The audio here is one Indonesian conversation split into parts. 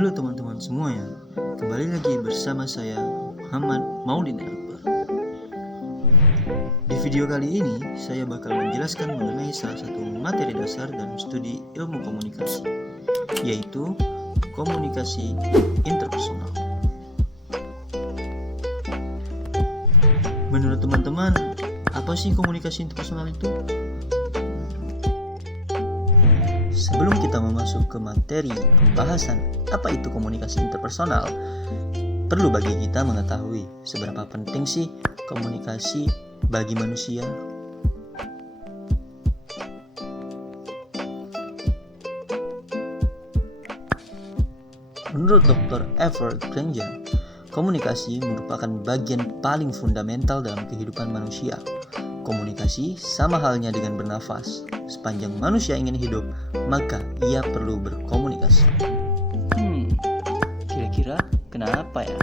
Halo teman-teman semuanya, kembali lagi bersama saya Muhammad Maudin Akbar. Di video kali ini saya bakal menjelaskan mengenai salah satu materi dasar dalam studi ilmu komunikasi, yaitu komunikasi interpersonal. Menurut teman-teman, apa sih komunikasi interpersonal itu? Sebelum kita masuk ke materi pembahasan apa itu komunikasi interpersonal, perlu bagi kita mengetahui seberapa penting sih komunikasi bagi manusia. Menurut Dr. Everett Granger, komunikasi merupakan bagian paling fundamental dalam kehidupan manusia. Komunikasi sama halnya dengan bernafas. Sepanjang manusia ingin hidup, maka ia perlu berkomunikasi. Kira-kira kenapa ya?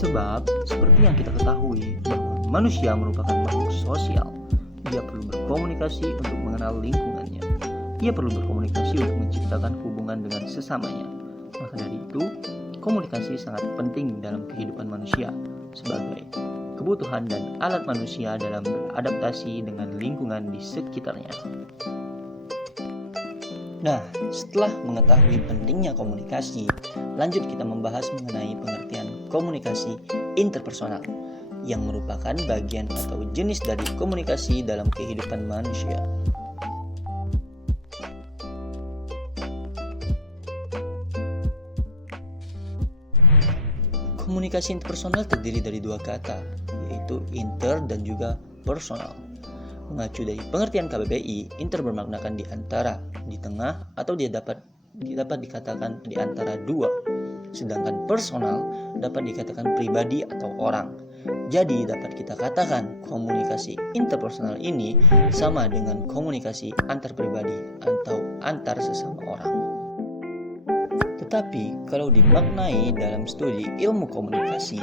Sebab, seperti yang kita ketahui bahwa manusia merupakan makhluk sosial. Ia perlu berkomunikasi untuk mengenal lingkungannya. Ia perlu berkomunikasi untuk menciptakan hubungan dengan sesamanya. Maka dari itu, komunikasi sangat penting dalam kehidupan manusia sebagai kebutuhan dan alat manusia dalam beradaptasi dengan lingkungan di sekitarnya. Nah, setelah mengetahui pentingnya komunikasi, lanjut kita membahas mengenai pengertian komunikasi interpersonal, yang merupakan bagian atau jenis dari komunikasi dalam kehidupan manusia. Komunikasi interpersonal terdiri dari dua kata, yaitu inter dan juga personal. Mengacu dari pengertian KBBI, inter bermaknakan di antara, di tengah, atau dia dapat dikatakan di antara dua. Sedangkan personal dapat dikatakan pribadi atau orang. Jadi dapat kita katakan komunikasi interpersonal ini sama dengan komunikasi antar pribadi atau antar sesama orang. Tetapi kalau dimaknai dalam studi ilmu komunikasi,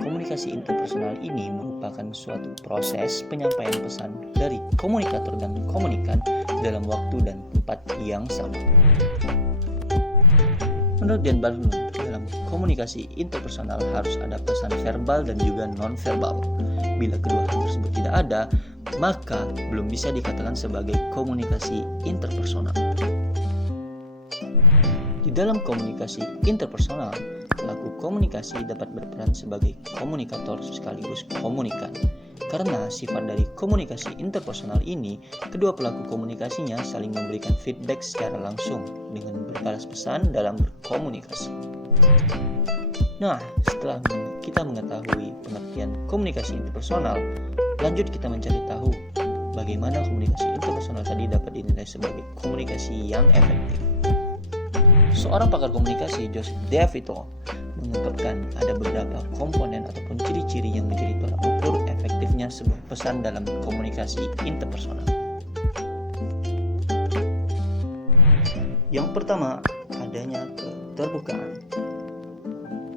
komunikasi interpersonal ini merupakan suatu proses penyampaian pesan dari komunikator dan komunikan dalam waktu dan tempat yang sama. Menurut Dan Barnum, dalam komunikasi interpersonal harus ada pesan verbal dan juga non-verbal. Bila kedua hal tersebut tidak ada, maka belum bisa dikatakan sebagai komunikasi interpersonal. Di dalam komunikasi interpersonal, pelaku komunikasi dapat berperan sebagai komunikator sekaligus komunikan. Karena sifat dari komunikasi interpersonal ini, kedua pelaku komunikasinya saling memberikan feedback secara langsung dengan berbalas pesan dalam berkomunikasi. Nah, setelah kita mengetahui pengertian komunikasi interpersonal, lanjut kita mencari tahu bagaimana komunikasi interpersonal tadi dapat dinilai sebagai komunikasi yang efektif. Seorang pakar komunikasi, Joseph DeVito, mengungkapkan ada beberapa komponen ataupun ciri-ciri yang menjadi tolak ukur efektifnya sebuah pesan dalam komunikasi interpersonal. Yang pertama, adanya keterbukaan.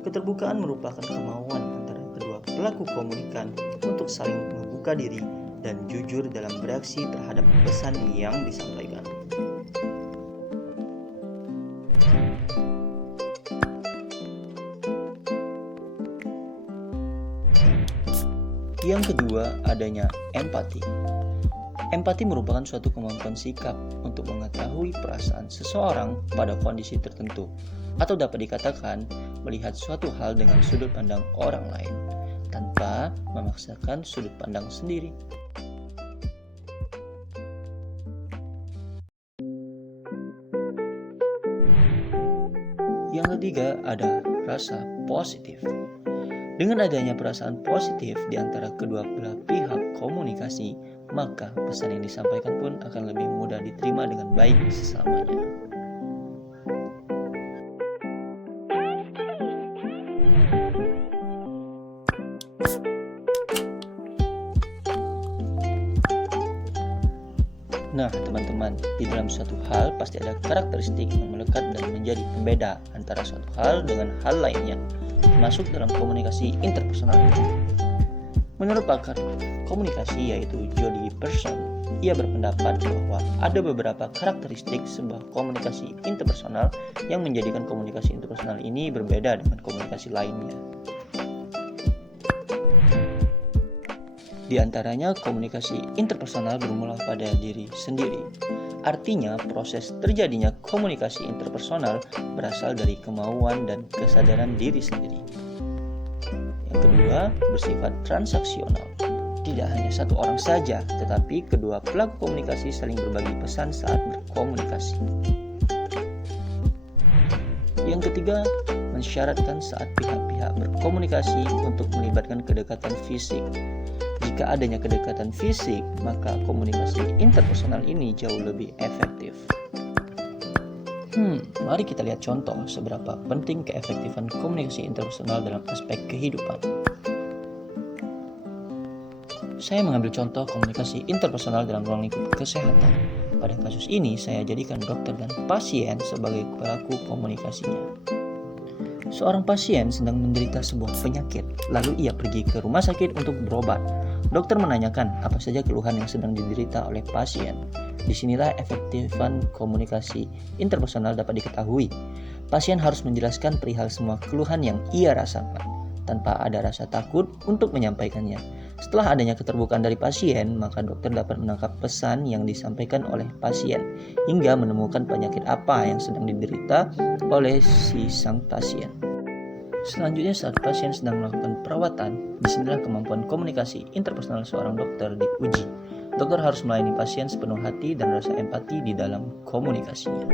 Keterbukaan merupakan kemauan antara kedua pelaku komunikan untuk saling membuka diri dan jujur dalam bereaksi terhadap pesan yang disampaikan. Yang kedua, adanya empati. Empati merupakan suatu kemampuan sikap untuk mengetahui perasaan seseorang pada kondisi tertentu, atau dapat dikatakan melihat suatu hal dengan sudut pandang orang lain, tanpa memaksakan sudut pandang sendiri. Yang ketiga, ada rasa positif. Dengan adanya perasaan positif di antara kedua belah pihak komunikasi, maka pesan yang disampaikan pun akan lebih mudah diterima dengan baik sesamanya. Nah, teman-teman, di dalam suatu hal pasti ada karakteristik yang melekat dan menjadi pembeda antara suatu hal dengan hal lainnya, termasuk dalam komunikasi interpersonal. Menurut pakar komunikasi yaitu Jody Person, ia berpendapat bahwa ada beberapa karakteristik sebuah komunikasi interpersonal yang menjadikan komunikasi interpersonal ini berbeda dengan komunikasi lainnya. Di antaranya, komunikasi interpersonal bermula pada diri sendiri. Artinya, proses terjadinya komunikasi interpersonal berasal dari kemauan dan kesadaran diri sendiri. Yang kedua, bersifat transaksional. Tidak hanya satu orang saja, tetapi kedua pelaku komunikasi saling berbagi pesan saat berkomunikasi. Yang ketiga, mensyaratkan saat pihak-pihak berkomunikasi untuk melibatkan kedekatan fisik. Jika adanya kedekatan fisik, maka komunikasi interpersonal ini jauh lebih efektif. Mari kita lihat contoh seberapa penting keefektifan komunikasi interpersonal dalam aspek kehidupan. Saya mengambil contoh komunikasi interpersonal dalam ruang lingkup kesehatan. Pada kasus ini, saya jadikan dokter dan pasien sebagai pelaku komunikasinya. Seorang pasien sedang menderita sebuah penyakit, lalu ia pergi ke rumah sakit untuk berobat. Dokter menanyakan apa saja keluhan yang sedang diderita oleh pasien. Disinilah efektifan komunikasi interpersonal dapat diketahui. Pasien harus menjelaskan perihal semua keluhan yang ia rasakan, tanpa ada rasa takut untuk menyampaikannya. Setelah adanya keterbukaan dari pasien, maka dokter dapat menangkap pesan yang disampaikan oleh pasien, hingga menemukan penyakit apa yang sedang diderita oleh si sang pasien. Selanjutnya, saat pasien sedang melakukan perawatan, disinilah kemampuan komunikasi interpersonal seorang dokter diuji. Dokter harus melayani pasien sepenuh hati dan rasa empati di dalam komunikasinya.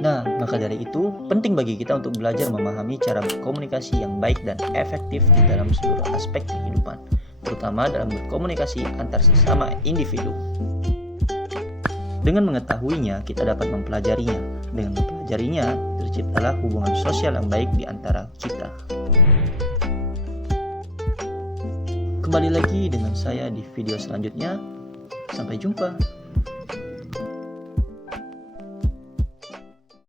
Nah, maka dari itu, penting bagi kita untuk belajar memahami cara berkomunikasi yang baik dan efektif di dalam seluruh aspek kehidupan, terutama dalam berkomunikasi antar sesama individu. Dengan mengetahuinya, kita dapat mempelajarinya. Dengan mempelajarinya, terciptalah hubungan sosial yang baik di antara kita. Kembali lagi dengan saya di video selanjutnya. Sampai jumpa.